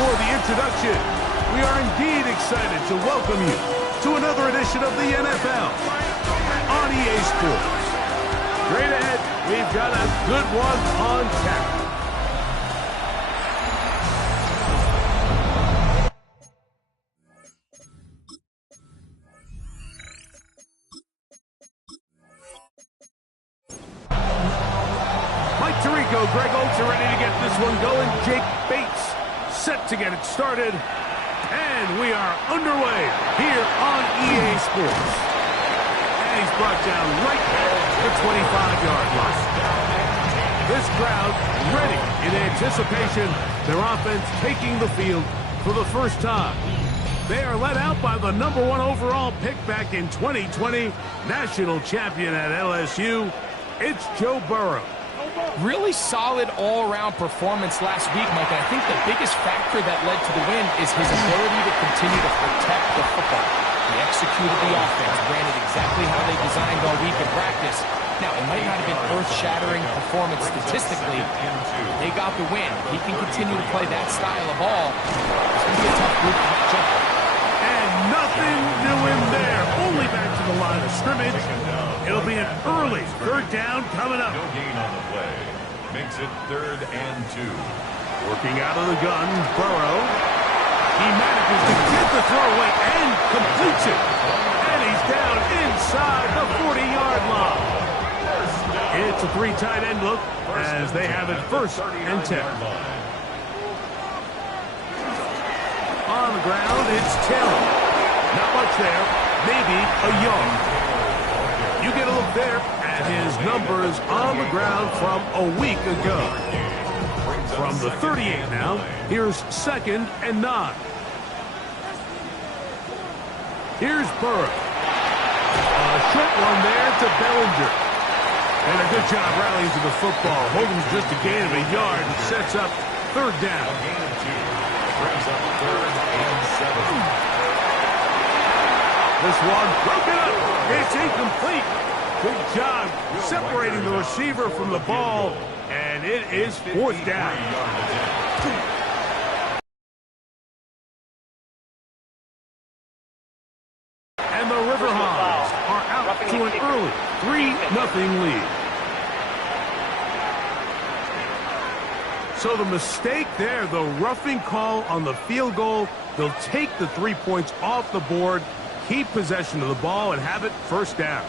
for the introduction. We are indeed excited to welcome you to another edition of the NFL on EA Sports. Straight ahead, we've got a good one on tap. Greg Oates are ready to get this one going. Jake Bates set to get it started. And we are underway here on EA Sports. And he's brought down right at the 25-yard line. This crowd ready in anticipation. Their offense taking the field for the first time. They are led out by the #1 overall pick back in 2020. National champion at LSU. It's Joe Burrow. Really solid all-around performance last week, Mike. And I think the biggest factor that led to the win is his ability to continue to protect the football. He executed the offense, ran it exactly how they designed all week in practice. Now, it might not have been earth-shattering performance statistically. They got the win. He can continue to play that style of ball. It's going to be a tough group to match up. And nothing doing there. Only back to the line of scrimmage. It'll be an early third down coming up. No gain on the play. Makes it 3rd and 2. Working out of the gun, Burrow. He manages to get the throw away and completes it. And he's down inside the 40-yard line. It's a 3 tight end look as they have it 1st and 10. On the ground, it's Taylor. Not much there. Maybe a yard. You get a look there at his numbers on the ground from a week ago. From the 38 now, here's 2nd and 9. Here's Burrow. A short one there to Bellinger. And a good job rallying to the football. Holding just a gain of a yard and sets up 3rd down. Gain of 2. Brings up 3rd and 7. This one broken up. It's incomplete. Good job separating the receiver from the ball, and it is 4th down. And the River Hogs are out to an early 3-0 lead. So the mistake there, the roughing call on the field goal, they'll take the 3 points off the board, keep possession of the ball, and have it 1st down.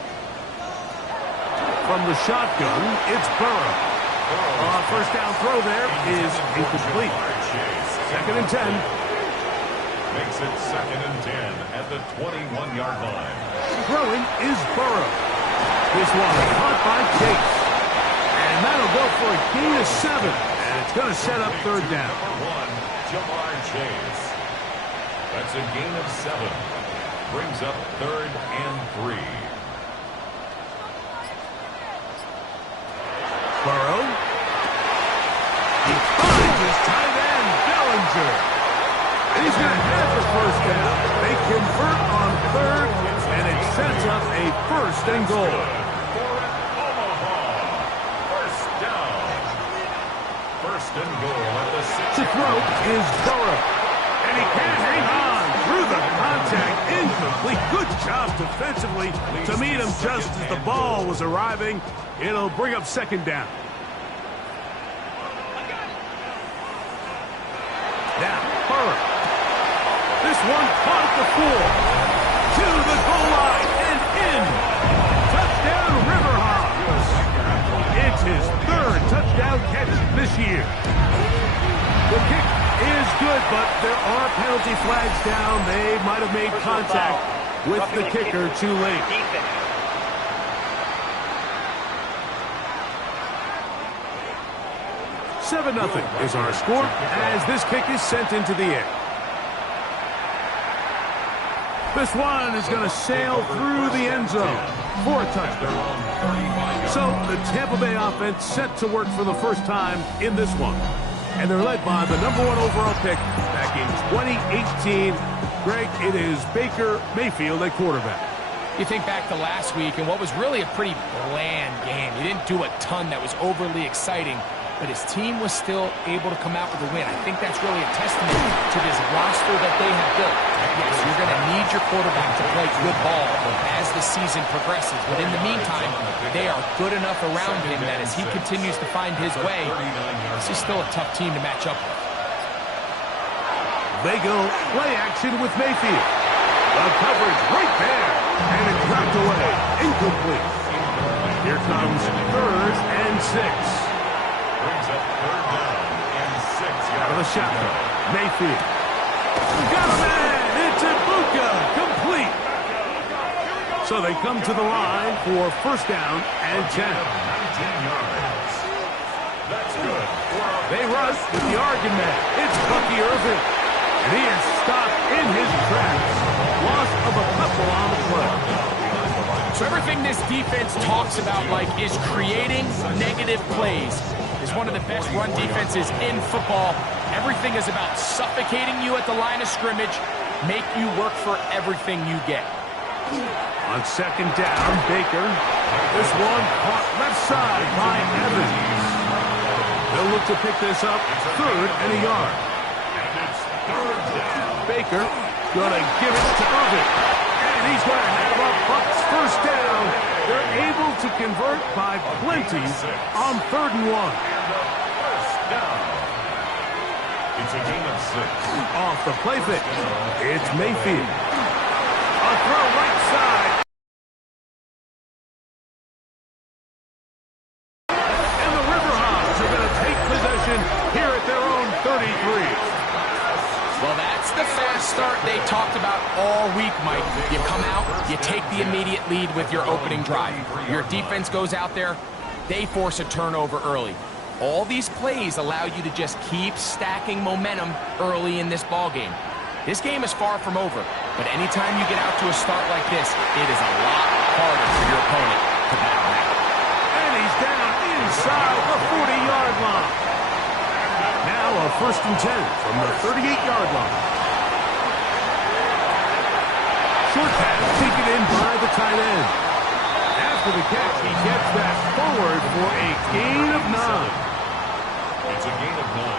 From the shotgun, it's Burrow. 1st down throw there is incomplete. 2nd and 10. Makes it 2nd and 10 at the 21-yard line. Throwing is Burrow. This one caught by Chase. And that'll go for a gain of 7. And it's going to set up 3rd down. #1, Jamar Chase. That's a gain of 7. Brings up 3rd and 3. Burrow. He finds his tight end, Bellinger. And he's going to have the 1st down. They convert on 3rd, and it sets up a 1st and goal. For Omaha. 1st down. 1st and goal at the 6. To throw is Burrow. And he can't hang on through the contact. Incomplete. Good job defensively to meet him just as the ball was arriving. It'll bring up 2nd down. Now, Burrow. This one caught the 4. To the goal line and in. Touchdown, River Hogs. It's his 3rd touchdown catch this year. The kick is good, but there are penalty flags down. They might have made contact with the kicker too late. $7-0 is our score as this kick is sent into the air. This one is going to sail through the end zone for a touchdown. So the Tampa Bay offense set to work for the first time in this one. And they're led by the #1 overall pick back in 2018. Greg, it is Baker Mayfield at quarterback. You think back to last week and what was really a pretty bland game. He didn't do a ton that was overly exciting. but his team was still able to come out with a win. I think that's really a testament to this roster that they have built. Yes, you're going to need your quarterback to play good ball as the season progresses, but in the meantime, they are good enough around him that as he continues to find his way, this is still a tough team to match up with. They go play action with Mayfield. The coverage right there, and it's knocked away. Incomplete. Here comes 3rd and 6. Brings up 3rd down and 6. Out of the shotgun. Mayfield. Got a man. It's Ibuka. Complete. So they come to the line for 1st down and 10. 19 yards. That's good. They rush with the argument. It's Bucky Irvin. And he is stopped in his tracks. Loss of a couple on the play. So everything this defense talks about, Mike, is creating negative plays. It's one of the best run defenses in football. Everything is about suffocating you at the line of scrimmage, make you work for everything you get. On 2nd down, Baker. This one caught left side by Evans. They'll look to pick this up 3rd and a yard. Baker gonna give it to Irvin. And he's going to have a Bucs 1st down. They're able to convert by plenty on 3rd and 1. It's a gain of 6. Off the play fake. It's Mayfield. A throw right side. And the River Hogs are going to take possession here at their own 33. Well, that's the fast start they talked about all week, Mike. You come out, you take the immediate lead with your opening drive. Your defense goes out there, they force a turnover early. All these plays allow you to just keep stacking momentum early in this ballgame. This game is far from over, but anytime you get out to a start like this, it is a lot harder for your opponent to battle back. And he's down inside the 40-yard line. Now a 1st and 10 from the 38-yard line. Short pass taken in by the tight end. After the catch, he gets that forward for a gain of 9. It's a gain of 9.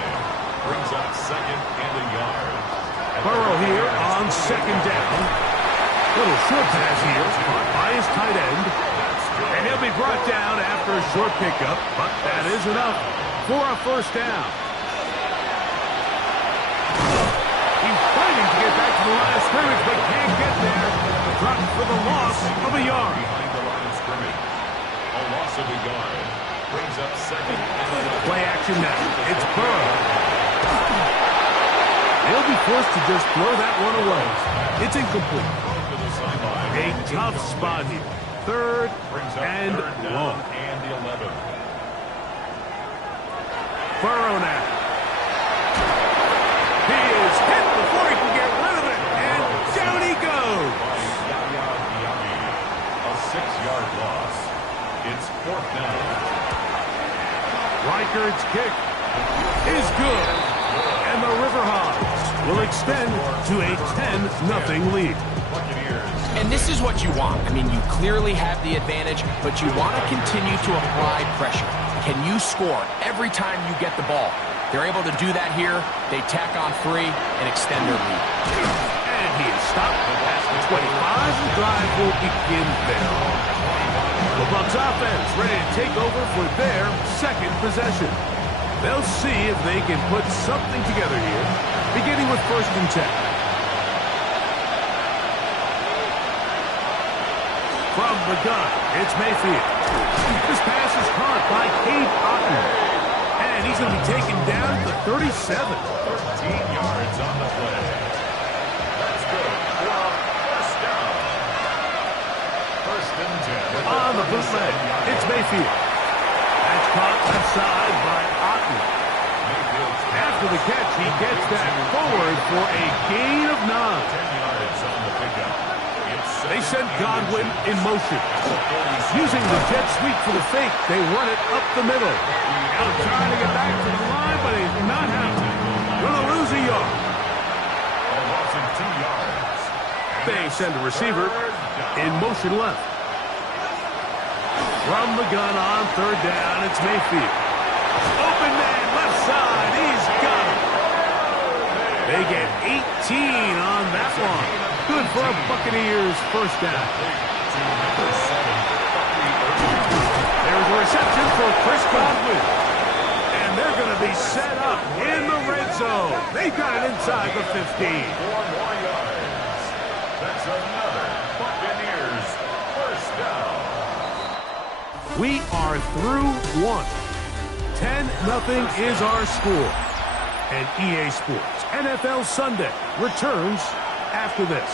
Brings up 2nd and a yard. Burrow here on 2nd down. Little short pass here caught by his tight end. And he'll be brought down after a short pickup, but that is enough for a 1st down. To get back to the line of scrimmage, but can't get there. Dropped for the loss of a yard. Behind the line of scrimmage. A loss of a yard. Brings up 2nd and 11. Play action now. It's Burrow. He'll be forced to just throw that one away. It's incomplete. A tough spot here. 3rd and long. And the 11. Burrow now. He is hit before he can get rid of it, and down he goes. A 6-yard loss. It's 4th down. Reichard's kick is good, and the River Hogs will extend to a 10-0 lead. Buccaneers. And this is what you want. I mean, you clearly have the advantage, but you want to continue to apply pressure. Can you score every time you get the ball? They're able to do that here. They tack on 3 and extend their lead. And he is stopped at the 25. The drive will begin there. The Bucs offense ready to take over for their 2nd possession. They'll see if they can put something together here, beginning with 1st and 10. From the gun, it's Mayfield. This pass is caught by Cade Otton. And he's going to be taken down to 37. 13 yards on the play. That's good. 1st down. 1st and 10. On the bootleg, it's Mayfield. That's caught left side by Otton. After the catch, he gets that forward for a gain of 9. 10 yards on the pickup. They send Godwin in motion. Using the jet sweep for the fake, they run it up the middle. Now trying to get back to the line, but he's not happening. Going to lose a yard. A loss of 2 yards. They send a receiver in motion left. From the gun on 3rd down, it's Mayfield. Open They get 18 on that one. Good for a Buccaneers first down. There's a reception for Chris Godwin. And they're going to be set up in the red zone. They've got it inside the 15. 4 more yards. That's another Buccaneers first down. We are through one. 10-0 is our score. And EA Sports NFL Sunday returns after this.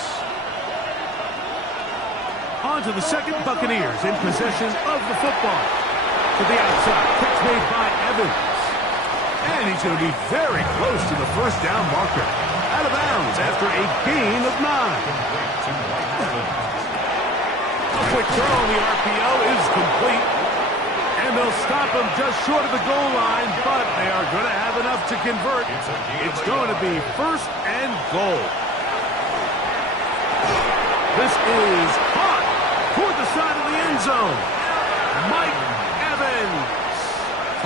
On to the second, Buccaneers in possession of the football. To the outside, catch made by Evans. And he's going to be very close to the first down marker. Out of bounds after a gain of 9. A quick throw on the RPO is complete. And they'll stop him just short of the goal line, but they are going to have enough to convert. It's going to be first and goal. This is hot toward the side of the end zone. Mike Evans.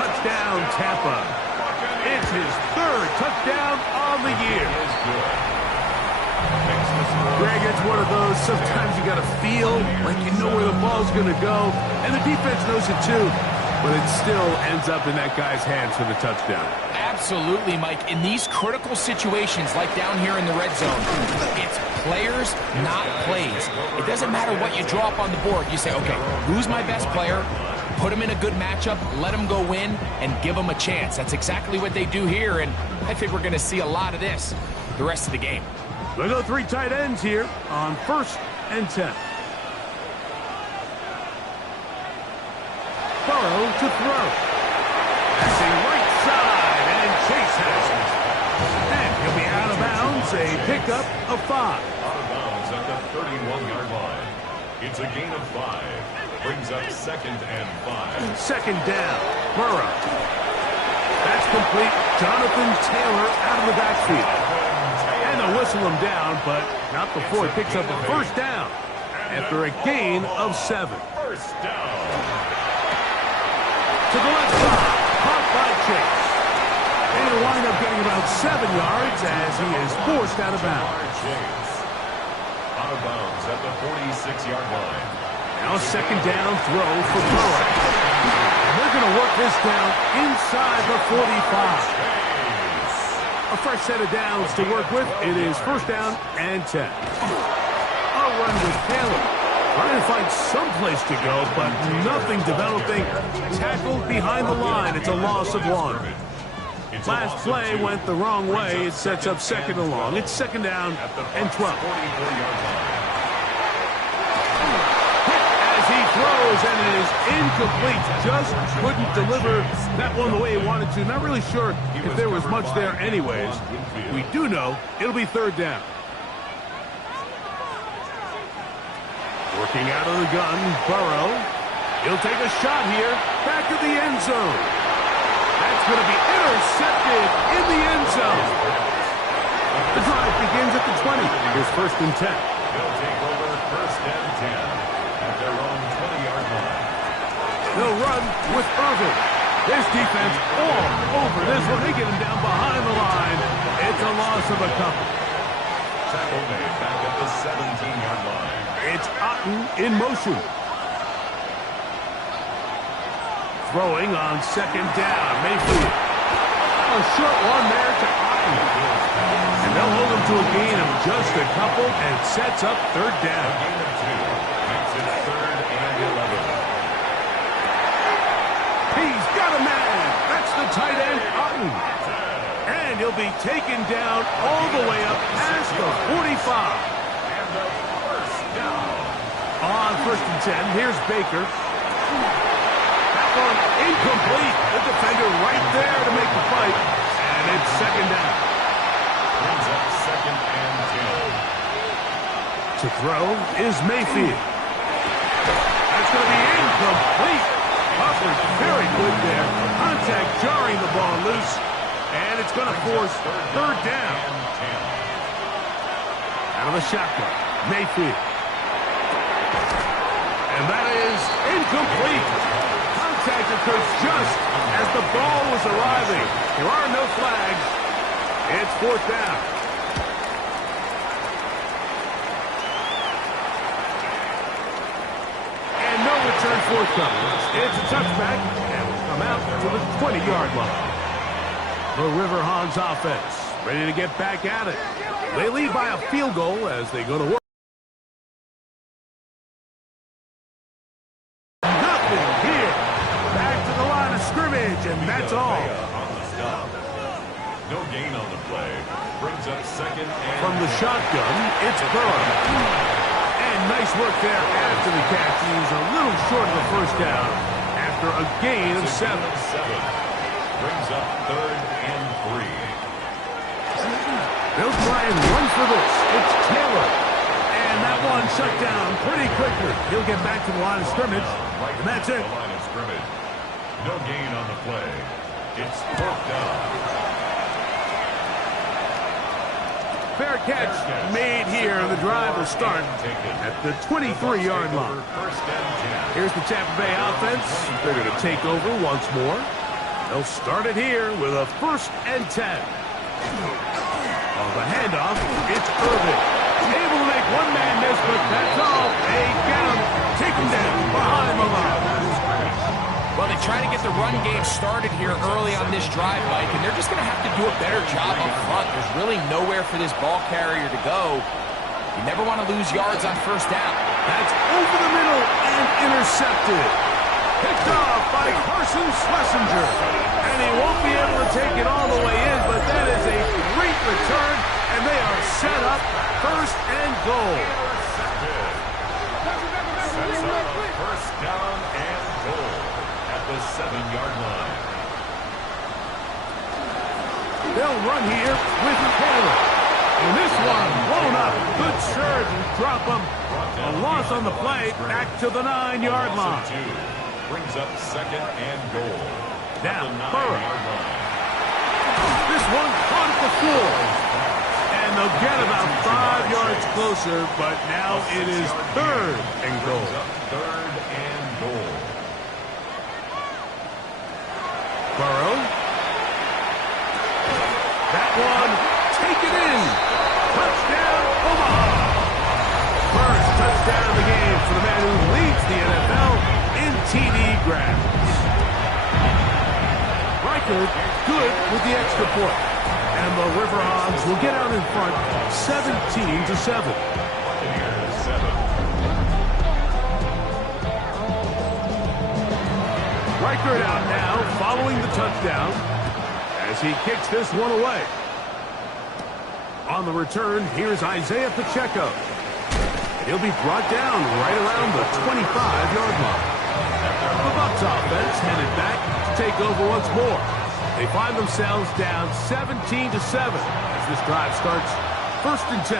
Touchdown, Tampa. It's his third touchdown on the year. Greg, it's one of those, sometimes you got to feel like you know where the ball's going to go, and the defense knows it too, but it still ends up in that guy's hands for the touchdown. Absolutely, Mike. In these critical situations, like down here in the red zone, it's players, not plays. It doesn't matter what you draw up on the board. You say, okay, who's my best player? Put him in a good matchup, let him go win, and give him a chance. That's exactly what they do here, and I think we're going to see a lot of this the rest of the game. We'll go 3 tight ends here on 1st and 10. Burrow to throw. Passing right side, and Chase has it. And he'll be out of bounds, a pickup of 5. Out of bounds at the 31-yard line. It's a gain of 5. Brings up 2nd and 5. Second down, Burrow. That's complete. Jonathan Taylor out of the backfield. And they'll whistle him down, but not before he picks up a first down after a gain of 7. First down. To the left side, caught by Chase. And he'll wind up getting about 7 yards as he is forced out of bounds. Chase. Out of bounds at the 46-yard line. Now a second down throw for Burrow. And they're going to work this down inside the 45. A fresh set of downs to work with. It is first down and 10. A run with Taylor. Trying to find some place to go, but nothing developing. Tackled behind the line. It's a loss of 1. Last play went the wrong way. It sets up second and long. It's second down and 12. As he throws, and it is incomplete. Just couldn't deliver that one the way he wanted to. Not really sure if there was much there anyways. We do know it'll be third down. Working out of the gun, Burrow. He'll take a shot here. Back of the end zone. That's going to be intercepted in the end zone. The drive begins at the 20. Here's first and 10. They'll take over first and 10 at their own 20-yard line. They'll run with Irvin. This defense all over this one. They get him down behind the line. It's a loss of a couple. Tackle made back at the 17-yard line. It's Otten in motion. Throwing on second down. Mayfield. A short one there to Otten. And they'll hold him to a gain of just a couple, and it sets up third down. A gain of 2 makes it 3rd and 11. He's got a man. That's the tight end, Otten. And he'll be taken down all the way up past the 45. And the first down. On first and 10, here's Baker. That one incomplete. The defender right there to make the fight. And it's second down. Brings up 2nd and 10. To throw is Mayfield. That's going to be incomplete. Butler's very good there. Contact jarring the ball loose. And it's going to force third down. Out of the shotgun, Mayfield. And that is incomplete. Contact occurs just as the ball was arriving. There are no flags. It's fourth down. and forthcoming. It's a touchback, and will come out to the 20-yard line. The River Hogs offense ready to get back at it. They lead by a field goal as they go to work. Nothing here. Back to the line of scrimmage, and that's all. On the stop. No gain on the play. Brings up second and From the shotgun, it's Burrow. And nice work there after the catch. He's a little short of the first down after a gain of 7. Brings up third and 3. They'll try and run for this. It's Taylor. And that one shut down pretty quickly. He'll get back to the line of scrimmage. And that's it. The line of scrimmage. No gain on the play. It's fourth down. Fair catch made here. The drive will start at the 23-yard line. Here's the Tampa Bay offense. They're going to take over once more. They'll start it here with a 1st and 10. On the handoff, it's Irvin. Able to make one man miss, but that's all. They get him. Take him down behind the line. Well, they try to get the run game started here early on this drive, Mike, and they're just going to have to do a better job up front. There's really nowhere for this ball carrier to go. You never want to lose yards on 1st down. That's over the middle and intercepted. Picked off by Carson Schlesinger. And he won't be able to take it all the way in, but that is a great return, and they are set up 1st and goal. Sets up 1st down and goal at the 7-yard line. They'll run here with Taylor. And this one blown up. Good surge and drop him. A loss on the play back to the 9-yard line. Brings up 2nd and goal. Now, At the Burrow. 9-yard line. This one caught at the floor. And they'll get about 5 yards closer, but now it is 3rd and goal. Brings up 3rd and goal. Burrow. That one, take it in. Touchdown, Omaha. First touchdown of the game for the man who leads the NFL in TD grabs. Reichard, good with the extra point. And the River Hogs will get out in front 17-7. Buccaneers 7. Reichard out now following the touchdown as he kicks this one away. On the return, here's Isaiah Pacheco. He'll be brought down right around the 25-yard line. The Bucs offense headed back to take over once more. They find themselves down 17-7 as this drive starts 1st and 10.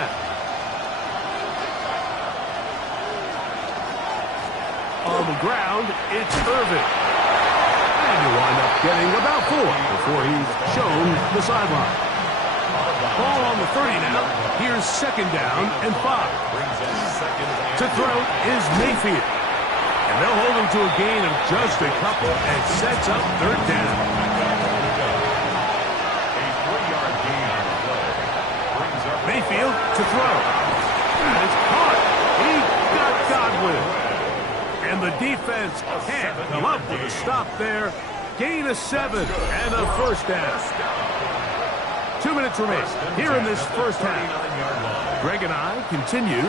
On the ground, it's Irvin. And you wind up getting about 4 before he's shown the sideline. Ball on the 30 now. Here's 2nd down and 5. To throw is Mayfield. And they'll hold him to a gain of just a couple and sets up 3rd down. A 3-yard gain on the play. Brings up Mayfield to throw. That is caught. He got Godwin. And the defense can't come up with a stop there. Gain of 7 and a 1st down. 2 minutes remain here in this 1st half. Greg and I continue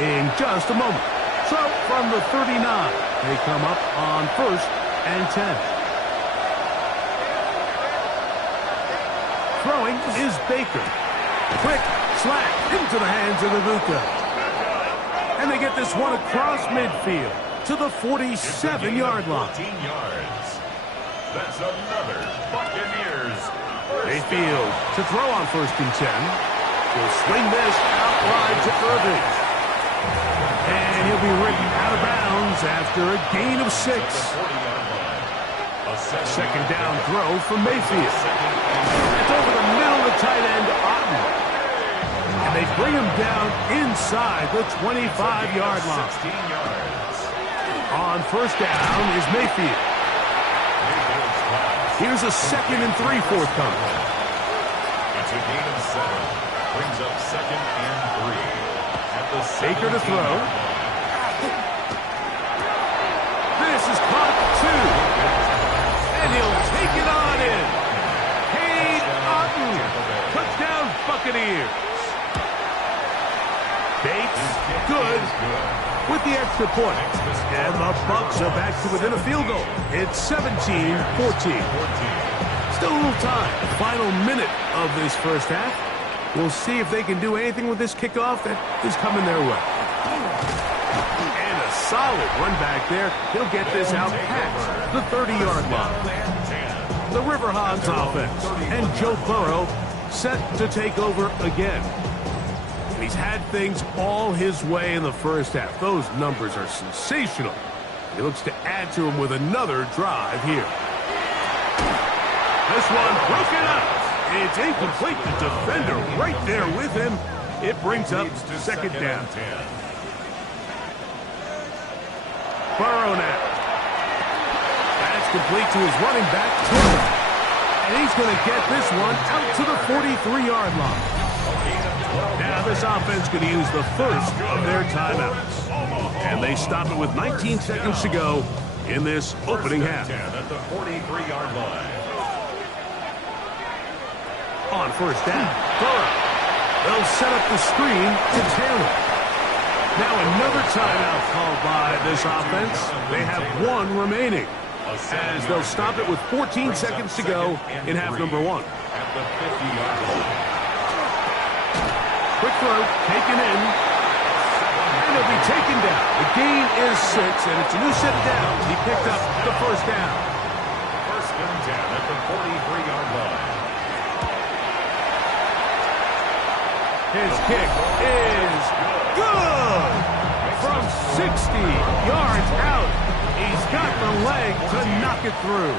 in just a moment. So from the 39, they come up on 1st and 10. Throwing is Baker. Quick slack into the hands of Ibuka. And they get this one across midfield to the 47-yard line. 14 yards. That's another Buccaneers. Mayfield to throw on 1st and 10. He'll swing this out wide to Irving. And he'll be written out of bounds after a gain of 6. 2nd down throw from Mayfield. It's over the middle of the tight end, Otten. And they bring him down inside the 25-yard line. 16 yards. On 1st down is Mayfield. Here's a 2nd and 3 forthcoming. It's a gain of 7. Brings up 2nd and 3. At the Baker to throw. Buccaneers. Bates, good, with the extra point. And the Bucs are back to within a field goal. It's 17-14. Still a little time. Final minute of this first half. We'll see if they can do anything with this kickoff that is coming their way. And a solid run back there. He'll get this out past the 30-yard line. The River Hogs offense and Joe Burrow set to take over again. And he's had things all his way in the first half. Those numbers are sensational. He looks to add to them with another drive here. This one broken up. It's incomplete. The defender right there with him. It brings up second down. Burrow now. That's complete to his running back, Taylor. And he's going to get this one out to the 43-yard line. Now this offense going to use the first of their timeouts. And they stop it with 19 seconds to go in this opening half. At the 43-yard line. On first down, Burrow. They'll set up the screen to Taylor. Now another timeout called by this offense. They have one remaining, as they'll stop it with 14 seconds to go in half number one. At the 50-yard line. Quick throw, taken in, and he'll be taken down. The gain is 6, and it's a new set of downs. He picked up the first down. First and 10 at the 43-yard line. His kick is good! From 60 yards out, he's got the leg to knock it through.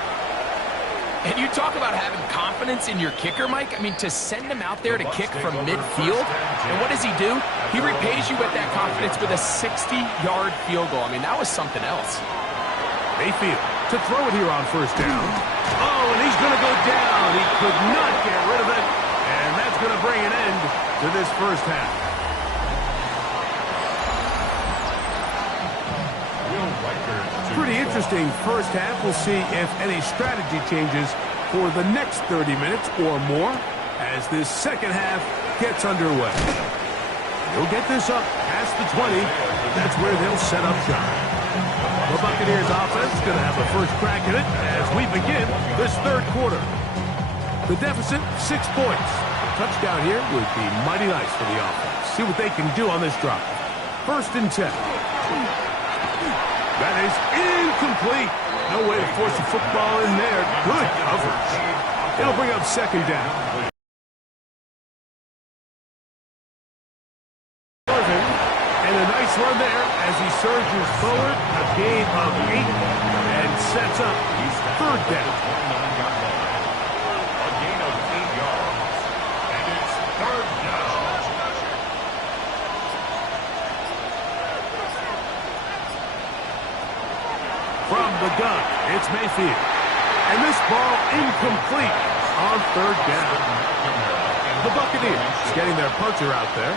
And you talk about having confidence in your kicker, Mike. I mean, to send him out there to kick from midfield, and what does he do? He repays you with that confidence with a 60-yard field goal. I mean, that was something else. Mayfield to throw it here on first down. Oh, and he's going to go down. He could not get rid of it, and that's going to bring an end to this first half. Pretty interesting first half. We'll see if any strategy changes for the next 30 minutes or more as this second half gets underway. He'll get this up past the 20. That's where they'll set up shop. The Buccaneers offense is going to have the first crack at it as we begin this third quarter. The deficit, 6 points. Touchdown here would be mighty nice for the offense. See what they can do on this drive. First and 10. That is incomplete. No way to force a football in there. Good coverage. It'll bring up second down. And a nice run there as he surges forward. A gain of 8 and sets up third down. A gain of 8 yards. And it's third down. From the gun, it's Mayfield. And this ball incomplete on third down. The Buccaneers getting their punter out there.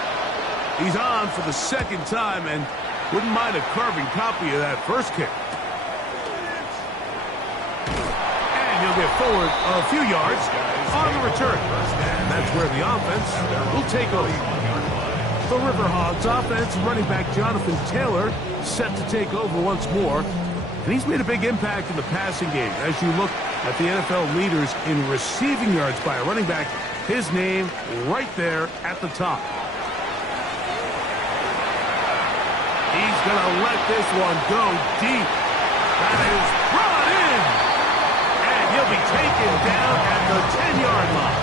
He's on for the second time and wouldn't mind a carbon copy of that first kick. And he'll get forward a few yards on the return. And that's where the offense will take over. The River Hogs offense, running back Jonathan Taylor set to take over once more. And he's made a big impact in the passing game. As you look at the NFL leaders in receiving yards by a running back, his name right there at the top. He's going to let this one go deep. That is brought in. And he'll be taken down at the 10-yard line.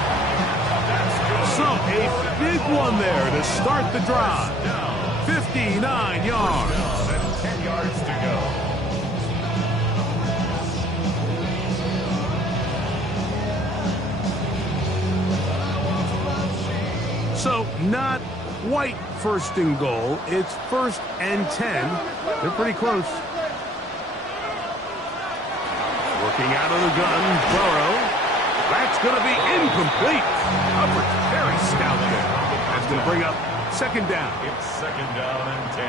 So a big one there to start the drive. 59 yards. 10 yards to go. So not quite first and goal. It's first and 10. They're pretty close. Working out of the gun, Burrow. That's going to be incomplete. Coverage very stout there. That's going to bring up second down. It's second down and 10.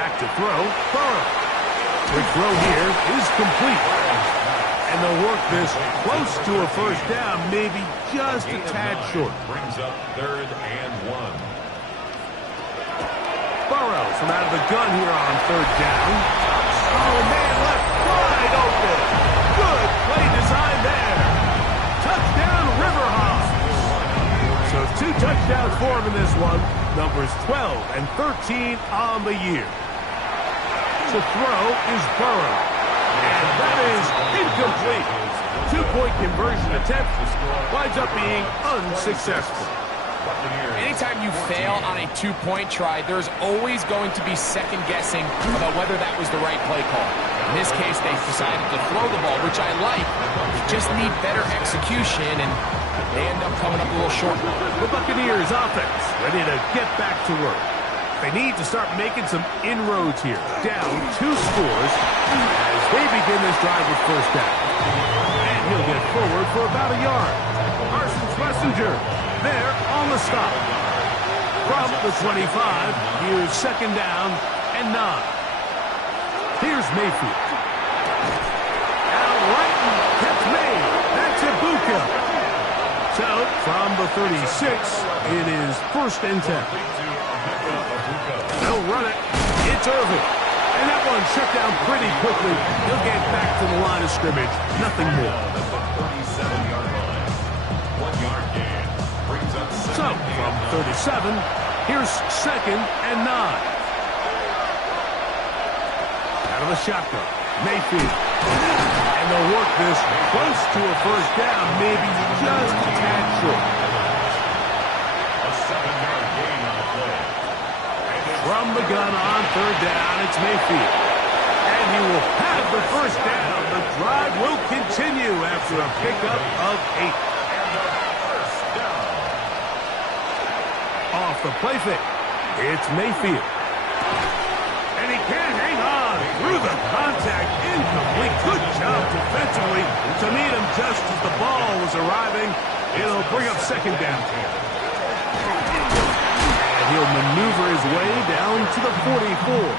Back to throw, Burrow. The throw here is complete. And they'll work this close to a first down, maybe just a tad short. Brings up 3rd and 1. Burrow from out of the gun here on 3rd down. Oh, man, left wide open. Good play design there. Touchdown, River Hogs. So 2 touchdowns for him in this one. Numbers 12 and 13 on the year. To throw is Burrow. And that is incomplete. 2-point conversion attempt winds up being unsuccessful. Anytime you fail on a 2-point try, there's always going to be second guessing about whether that was the right play call. In this case, they decided to throw the ball, which I like. They just need better execution, and they end up coming up a little short. The Buccaneers offense ready to get back to work. They need to start making some inroads here. Down 2 scores as they begin this drive with first down. And he'll get forward for about a yard. Parsons Messenger there on the stop. From the 25, here's 2nd down and 9. Here's Mayfield. Out right, catch made. That's Ibuka. So, from the 36, it is 1st and 10. They'll run it. It's Irvin. And that one shut down pretty quickly. He'll get back to the line of scrimmage. Nothing more. So, from 37, here's 2nd and 9. Out of the shotgun, Mayfield. And they'll work this close to a first down, maybe just a tad short. A 7-yard gain on the play. From the gun on 3rd down, it's Mayfield. And he will have the first down. The drive will continue after a pickup of 8. Off the play fake, it's Mayfield. And he can't hang on through the contact. Incomplete. Good job defensively to meet him just as the ball was arriving. It'll bring up 2nd down. And he'll maneuver his way down to the 44.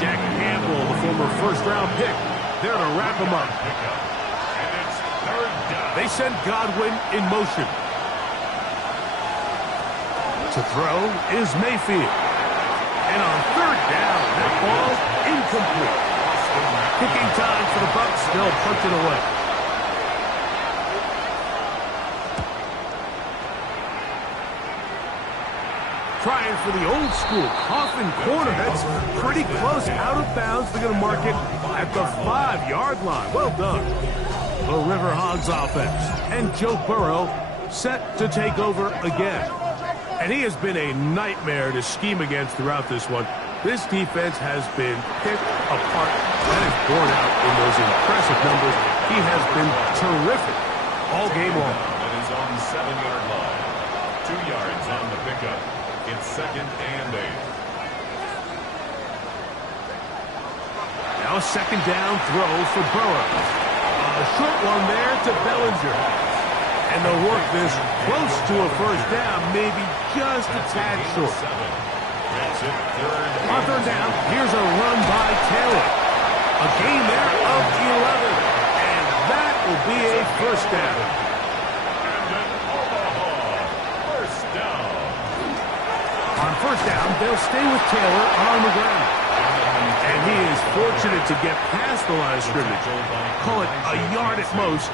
Jack Campbell, the former first-round pick, there to wrap him up. They send Godwin in motion. To throw is Mayfield. And on 3rd down, that ball incomplete. Kicking time for the Bucs. They'll punch it away. Trying for the old school coffin corner. That's pretty close out of bounds. They're going to mark it at the 5-yard line. Well done. The River Hogs offense. And Joe Burrow set to take over again. And he has been a nightmare to scheme against throughout this one. This defense has been picked apart. That is borne out in those impressive numbers. He has been terrific all game long. That is on the 7-yard line. 2 yards on the pickup. It's 2nd and 8. Now a 2nd down throw for Burrow. A short one there to Bellinger. And they'll work this close to a first down, maybe just a tad short. On 3rd down, here's a run by Taylor. A gain there of 11. And that will be a first down. First down. On 1st down, they'll stay with Taylor on the ground. And he is fortunate to get past the line of scrimmage. Call it a yard at most.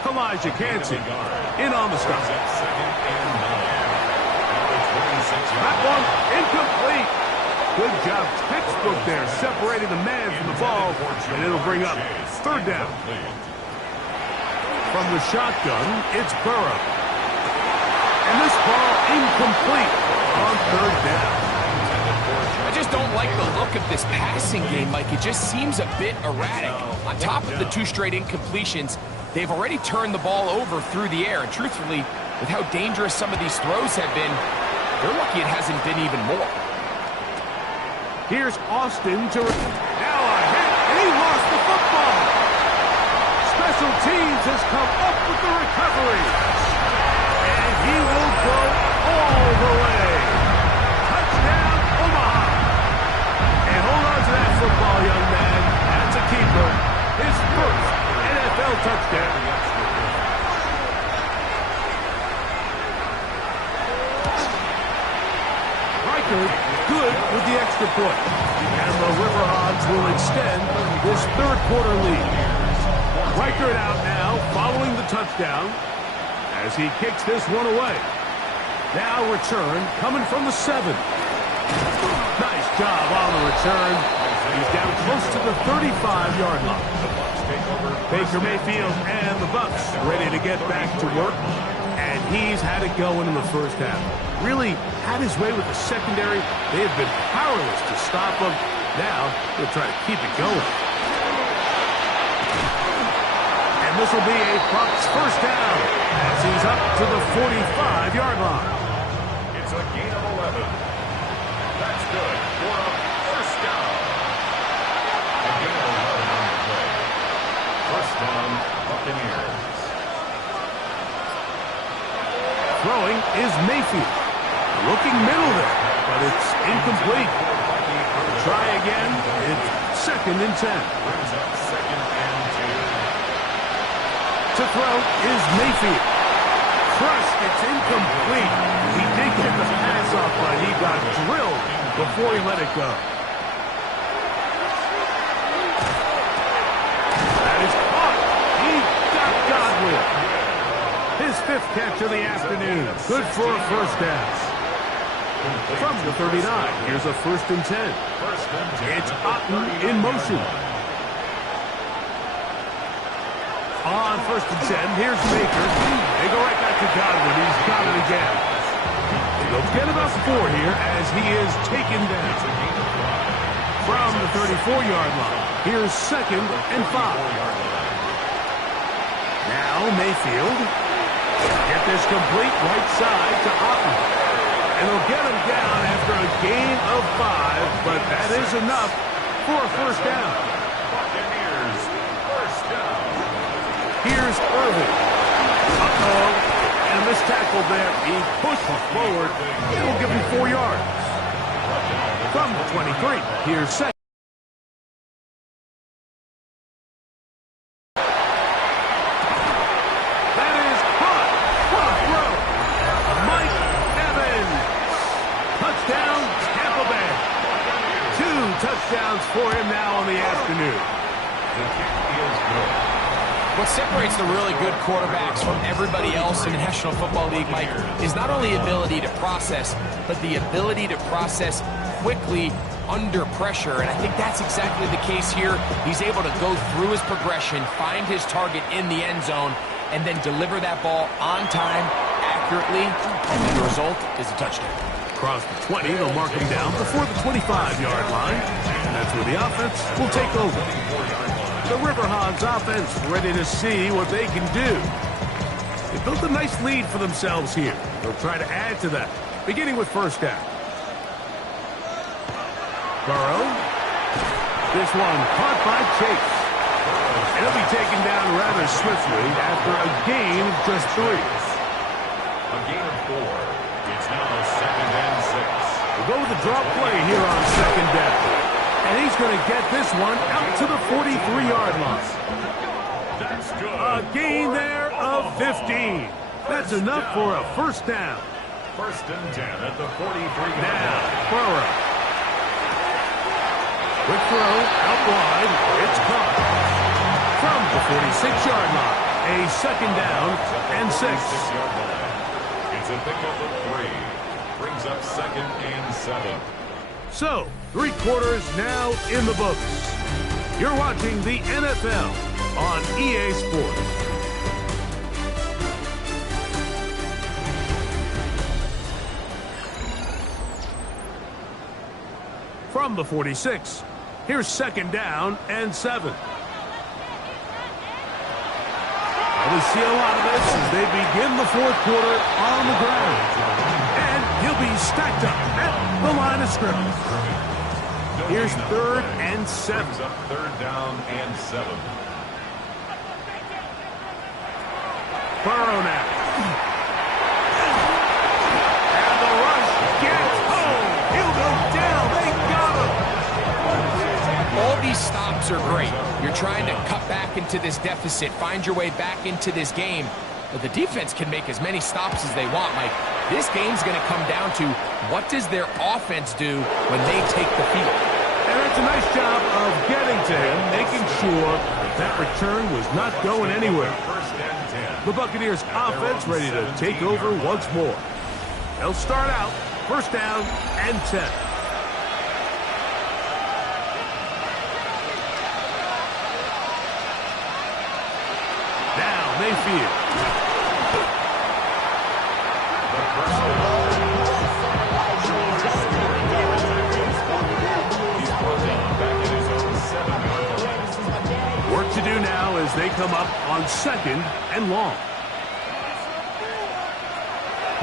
Elijah Cansey in on the stop. That one incomplete. Good job, textbook there, separating the man from the ball, and it'll bring up 3rd down. From the shotgun, it's Burrow. And this ball incomplete on 3rd down. I just don't like the look of this passing game, Mike. It just seems a bit erratic. On top of the 2 straight incompletions, they've already turned the ball over through the air. And truthfully, with how dangerous some of these throws have been, they're lucky it hasn't been even more. Here's Austin to... Now a hit, and he lost the football. Special teams has come up with the recovery. And he will go all the way. Touchdown, Omaha. And hold on to that football, young man. That's a keeper. His first NFL touchdown. extra point. And the River Hogs will extend this third quarter lead. Riker it out now, following the touchdown, as he kicks this one away. Now return, coming from the 7. Nice job on the return. He's down close to the 35-yard line. Baker Mayfield and the Bucs ready to get back to work. And he's had it going in the first half. Really had his way with the secondary. They have been powerless to stop him. Now they'll try to keep it going. And this will be a Bucs first down as he's up to the 45-yard line. It's a gain of 11. That's good for a first down. A gain of 11 on the play. First down, Buccaneers. Throwing is Mayfield. Looking middle there, but it's incomplete. Try again. It's 2nd and 10. Brings up 2nd and 2. To throw is Mayfield. Crushed. It's incomplete. He did get the pass off, but he got drilled before he let it go. That is caught. He got Godwin. His 5th catch of the afternoon. Good for a first down. From the 39, here's a 1st and 10. It's Otten in motion. On 1st and 10, here's Baker. They go right back to Godwin. He's got it again. They'll get about 4 here as he is taken down. From the 34-yard line, here's 2nd and 5. Now Mayfield. Get this complete right side to Otten. And they'll get him down after a gain of 5, but that is enough for a first down. Buccaneers, first down. Here's Irvin. Uh-oh. And a missed tackle there. He pushes forward. It will give him 4 yards. From the 23, here's 2nd. Touchdowns for him now on the afternoon. The kick is good. What separates the really good quarterbacks from everybody else in the National Football League, Mike, is not only ability to process, but the ability to process quickly under pressure. And I think that's exactly the case here. He's able to go through his progression, find his target in the end zone, and then deliver that ball on time, accurately, and the result is a touchdown. Across the 20, they'll mark him down before the 25-yard line. And that's where the offense will take over. The River Hogs offense ready to see what they can do. They built a nice lead for themselves here. They'll try to add to that, beginning with first down. Burrow. This one caught by Chase. And he'll be taken down rather swiftly after a gain of just 3. A gain of 4. It's now 2nd and 6. We'll go with the drop play here on 2nd down. And he's going to get this one out to the 43-yard line. That's good. A gain there of 15. That's enough for a first down. 1st and 10 at the 43-yard line. Now, Burrow. Quick throw, out wide. It's caught. From the 46-yard line, a 2nd down and 6. It's a pickup of 3. Brings up 2nd and 7. So, 3 quarters now in the books. You're watching the NFL on EA Sports. From the 46, here's 2nd down and 7. We see a lot of this as they begin the 4th quarter on the ground. And he'll be stacked up at the line of scrimmage. Here's 3rd and 7. Brings up 3rd down and 7. Burrow now. And the rush gets home. He'll go down. They got him. All these stops are great. You're trying to cut back into this deficit, find your way back into this game. But the defense can make as many stops as they want, Mike. This game's going to come down to what does their offense do when they take the field. And that's a nice job of getting to him, making sure that return was not going anywhere. The Buccaneers offense ready to take over once more. They'll start out first down and 10. Now Mayfield. Work to do now as they come up on second and long.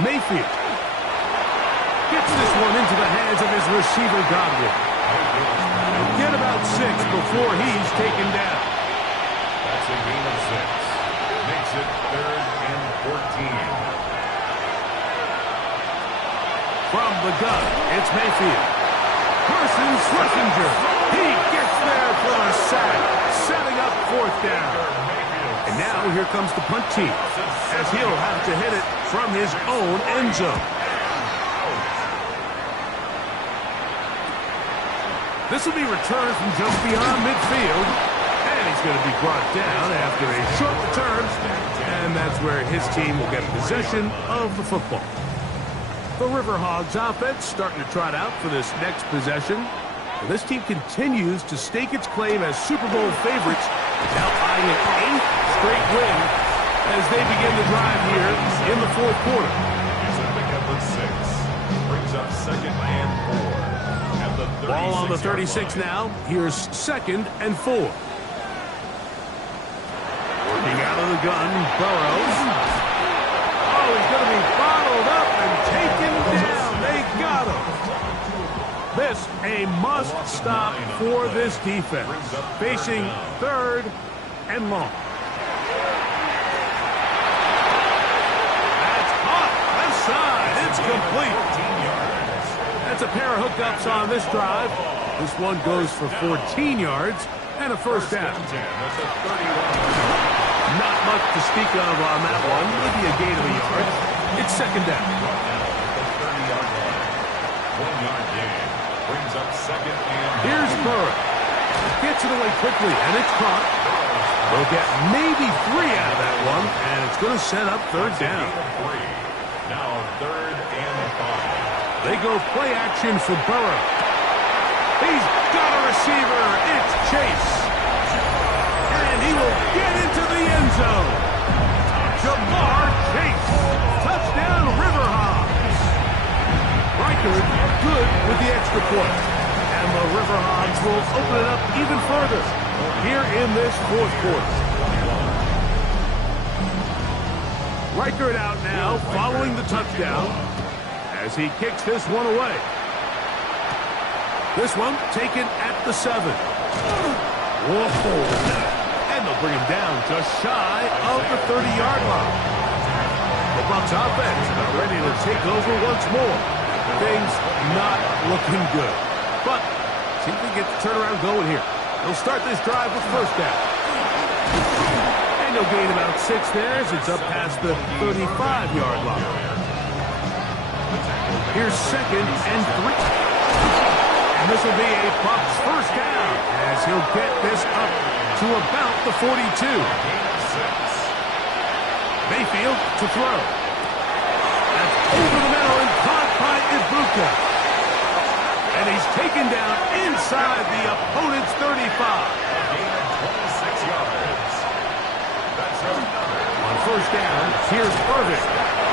Mayfield gets this one into the hands of his receiver, Godwin. He'll get about 6 before he's taken down. That's a gain of 6. Makes it 3rd and 14. From the gun, it's Mayfield. Parsons Schlesinger. He gets there for a sack, setting up 4th down. And now here comes the punt team, as he'll have to hit it from his own end zone. This will be returned from just beyond midfield. And he's going to be brought down after a short return. And that's where his team will get possession of the football. The River Hogs offense starting to trot out for this next possession. And this team continues to stake its claim as Super Bowl favorites, now eyeing an 8th straight win as they begin the drive here in the 4th quarter. He's a pickup of 6. Brings up 2nd and 4. At the 36 Ball on the 36 now. Here's 2nd and 4. Working out of the gun, Burrows. Oh, he's going to be bottled up and taken down. They got him. This a must stop for this defense. Facing 3rd and long. That's hot. Left side. It's complete. That's a pair of hookups on this drive. This one goes for 14 yards and a 1st down. Not much to speak of on that one. Maybe a gain of a yard. It's 2nd down. 1-yard gain. Brings up 2nd and... Here's Burrow. Gets it away quickly, and it's caught. They'll get maybe 3 out of that one, and it's going to set up 3rd down. Now 3rd and 5. They go play action for Burrow. He's got a receiver. It's Chase. And he will get into the end zone. Jamar Chase. Touchdown, River Hogs. Reichard good with the extra point. And the River Hogs will open it up even further here in this 4th quarter. Reichard out now following the touchdown as he kicks this one away. This one taken at the 7. Whoa. And they'll bring him down just shy of the 30-yard line. The Bucs offense are ready to take over once more. Things not looking good. But see if we get the turnaround going here. They'll start this drive with 1st down. And they'll gain about 6 there as it's up past the 35-yard line. Here's 2nd and 3. And this will be a Bucs 1st down as he'll get this up to about the 42. Mayfield to throw. That's over the middle and caught by Ibuka. And he's taken down inside the opponent's 35. Gain of 26 yards. That's another. On 1st down, here's Irvin.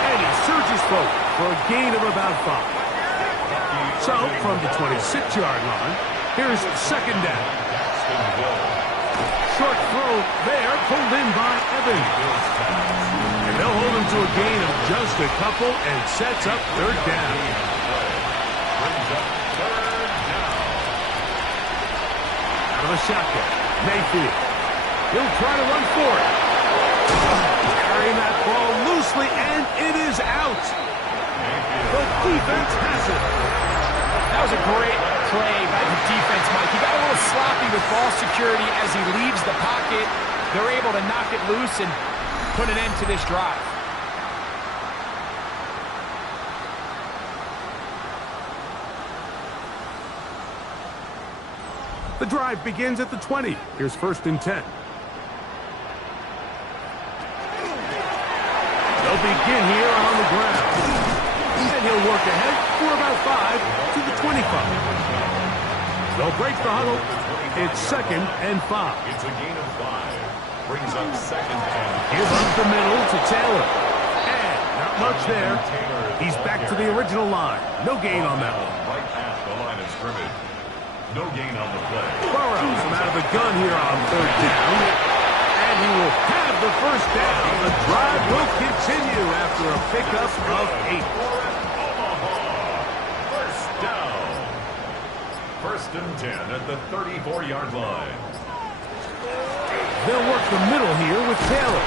And he surges forward for a gain of about 5. So, from the 26-yard line, here's 2nd down. Short throw there, pulled in by Evans. And they'll hold him to a gain of just a couple and sets up 3rd down. Out of the shotgun, Mayfield. He'll try to run for it. Carrying that ball loosely, and it is out. The defense has it. That was a great play by the defense, Mike. He got a little sloppy with ball security as he leaves the pocket. They're able to knock it loose and put an end to this drive. The drive begins at the 20. Here's 1st and 10. They'll begin here on the ground. And he'll work ahead for about 5 to the 25. They'll break the huddle. It's 2nd and 5. It's a gain of 5. Brings up 2nd and 5. Give up the middle to Taylor. And not much there. He's back to the original line. No gain on that one. Right at the line of scrimmage. No gain on the play. Burrows from out of the gun here on 3rd down. And he will have the 1st down. The drive will continue after a pickup of 8. First down. 1st and 10 at the 34-yard line. They'll work the middle here with Taylor.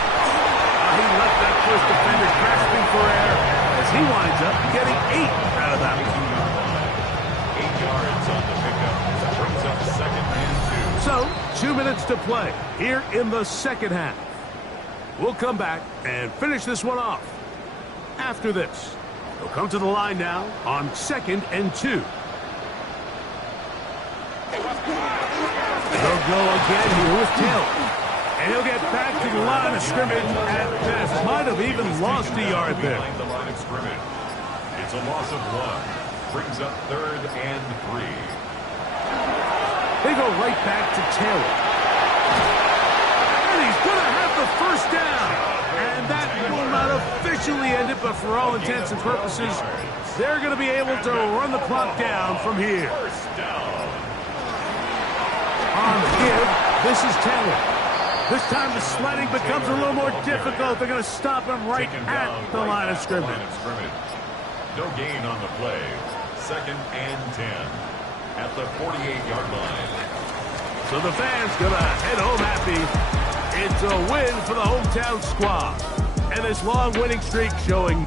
He left that first defender grasping for air as he winds up getting 8 out of that one. 8 yards on the pickup. Brings up 2nd and 2. So, 2 minutes to play here in the 2nd half. We'll come back and finish this one off. After this, they'll come to the line now on 2nd and 2. They'll go again here with Taylor. And he'll get back to the line of scrimmage at best. Might have even lost a yard there. The line of scrimmage. It's a loss of 1. Brings up 3rd and 3. They go right back to Taylor. And he's going to have the 1st down. And that will not officially end it, but for all intents and purposes, they're going to be able to run the clock down from here. First down. On the give, this is Taylor. This time the sledding becomes a little more difficult. They're going to stop him right at the line of scrimmage. No gain on the play. 2nd and 10 at the 48-yard line. So the fans going to head home happy. It's a win for the hometown squad. And this long winning streak showing